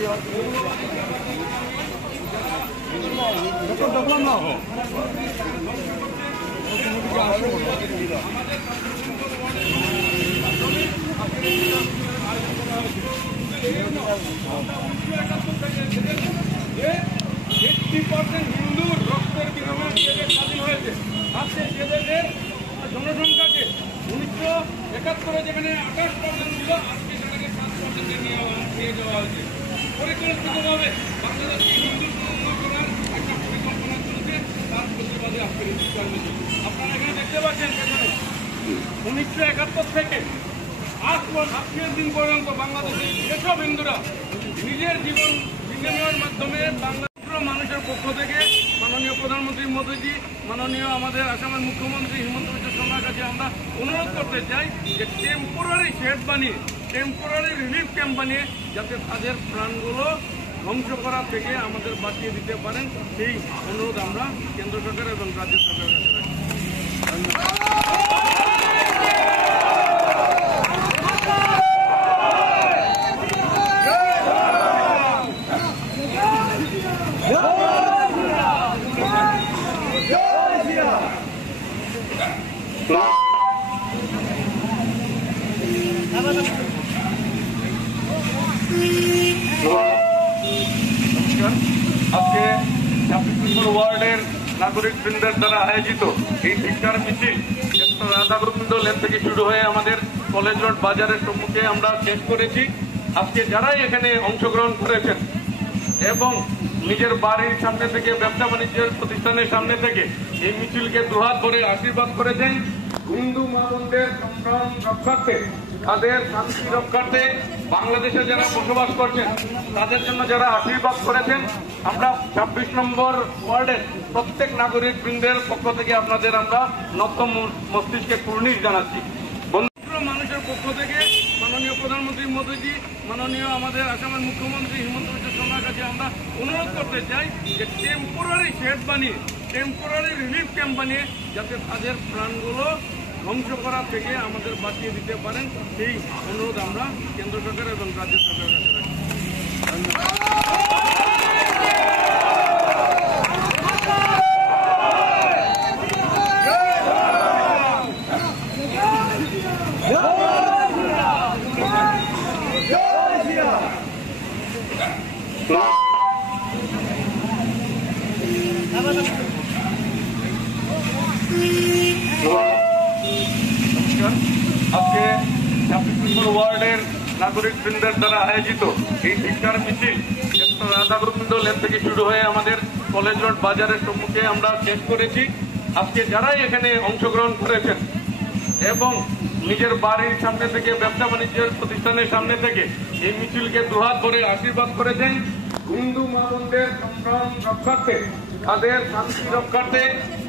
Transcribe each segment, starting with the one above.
হিন্দু রক্তের বিনিময়ে স্বাধীন হয়েছে। আজকে সে দেশের জনসংখ্যাকে 1971 যেখানে 28% ছিল, আজকে সেটাকে 7% নিয়ে যাওয়া হয়েছে। পরিকল্পিতভাবে বাংলাদেশকে হিন্দু উন্নয়ন করার একটা পরিকল্পনা চলছে, তার প্রতিবাদে আজকের এই কর্মসূচি। আপনারা এখানে দেখতে পাচ্ছেন, সেখানে 1971 থেকে আজকের দিন পর্যন্ত বাংলাদেশের যেসব হিন্দুরা নিজের জীবন বিনিময়ের মাধ্যমে বাংলাদেশের মানুষের পক্ষ থেকে মাননীয় প্রধানমন্ত্রী মোদীজি, মাননীয় আমাদের আসামের মুখ্যমন্ত্রী হিমন্ত বিশ্ব শর্মার কাছে আমরা অনুরোধ করতে চাই যে টেম্পোরারি শেড বানিয়ে, টেম্পোরারি রিলিফ ক্যাম্প বানিয়ে যাতে তাদের প্রাণগুলো ধ্বংস করা থেকে আমাদের বাঁচিয়ে দিতে পারেন, সেই অনুরোধ আমরা কেন্দ্র সরকার এবং রাজ্য সরকারের কাছে রাখি। আজকে 26 নম্বর ওয়ার্ডের নাগরিক বৃন্দের দ্বারা আয়োজিত এই ধিক্কার মিছিল রাধাগোবিন্দ লেন থেকে শুরু হয়ে আমাদের কলেজ রোড বাজারের সম্মুখে আমরা শেষ করেছি। আজকে যারাই এখানে অংশগ্রহণ করেছেন এবং নিজের বাড়ির সামনে থেকে, ব্যবসা বাণিজ্যের প্রতিষ্ঠানের সামনে থেকে এই মিছিলকে দুহাত ভরে আশীর্বাদ করেছেন, হিন্দু মা বোনদের সংগ্রাম রক্ষার্থে, তাদের শান্তি রক্ষার্থে, বাংলাদেশে যারা বসবাস করছেন তাদের জন্য যারা আশীর্বাদ করেছেন, আমরা 26 নম্বর ওয়ার্ডের প্রত্যেক নাগরিক বৃন্দের পক্ষ থেকে আপনাদের আমরা নত মস্তিষ্কে কুর্নিশ জানাচ্ছি। মানুষের পক্ষ থেকে মাননীয় প্রধানমন্ত্রী মোদীজি, মাননীয় আমাদের আসামের মুখ্যমন্ত্রী হিমন্ত বিশ্ব শর্মার কাছে আমরা অনুরোধ করতে চাই যে টেম্পোরারি শেড বানিয়ে, টেম্পোরারি রিলিফ ক্যাম্প বানিয়ে যাতে তাদের প্রাণগুলো ধ্বংস করা থেকে আমাদের বাঁচিয়ে দিতে পারেন, সেই অনুরোধ আমরা কেন্দ্র সরকার এবং রাজ্য সরকারের কাছে রাখি। আজকে 26 নম্বর ওয়ার্ডের নাগরিক বৃন্দের দ্বারা আয়োজিত এই ধিক্কার মিছিল রাধাগোবিন্দ লেন থেকে শুরু হয়ে আমাদের কলেজ রোড বাজারের সম্মুখে আমরা শেষ করেছি। আজকে যারাই এখানে অংশগ্রহণ করেছেন এবং নিজের বাড়ির সামনে থেকে, ব্যবসা বাণিজ্যের প্রতিষ্ঠানের সামনে থেকে এই মিছিলকে দুহাত ভরে আশীর্বাদ করেছেন, হিন্দু মা বোনদের সংগ্রাম রক্ষার্থে, তাদের শান্তি রক্ষার্থে,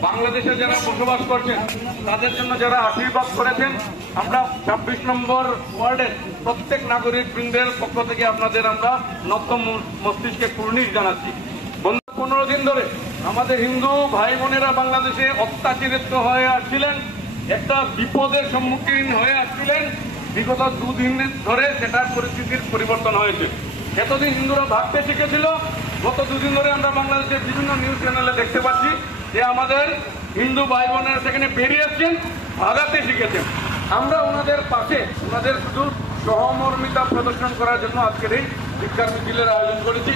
বাংলাদেশে যারা বসবাস করছেন তাদের জন্য যারা আশীর্বাদ করেছেন, আমরা 26 নম্বর ওয়ার্ডের প্রত্যেক নাগরিক বৃন্দের পক্ষ থেকে আপনাদের আমরা নত মস্তিষ্কে কুর্নিশ জানাচ্ছি। 15 দিন ধরে আমাদের হিন্দু ভাই বোনেরা বাংলাদেশে অত্যাচারিত হয়ে আসছিলেন, একটা বিপদের সম্মুখীন হয়ে আসছিলেন। বিগত 2 দিন ধরে সেটার পরিস্থিতির পরিবর্তন হয়েছে। এতদিন হিন্দুরা ভাবতে শিখেছিল, গত 2 দিন ধরে আমরা বাংলাদেশের বিভিন্ন নিউজ চ্যানেলে দেখতে পাচ্ছি যে আমাদের হিন্দু ভাই বোনেরা সেখানে বেরিয়ে আসছেন, ভাগাতে শিখেছেন। আমরা ওনাদের পাশে, ওনাদের শুধু সহমর্মিতা প্রদর্শন করার জন্য আজকের এই ধিক্কার মিছিলের আয়োজন করেছি।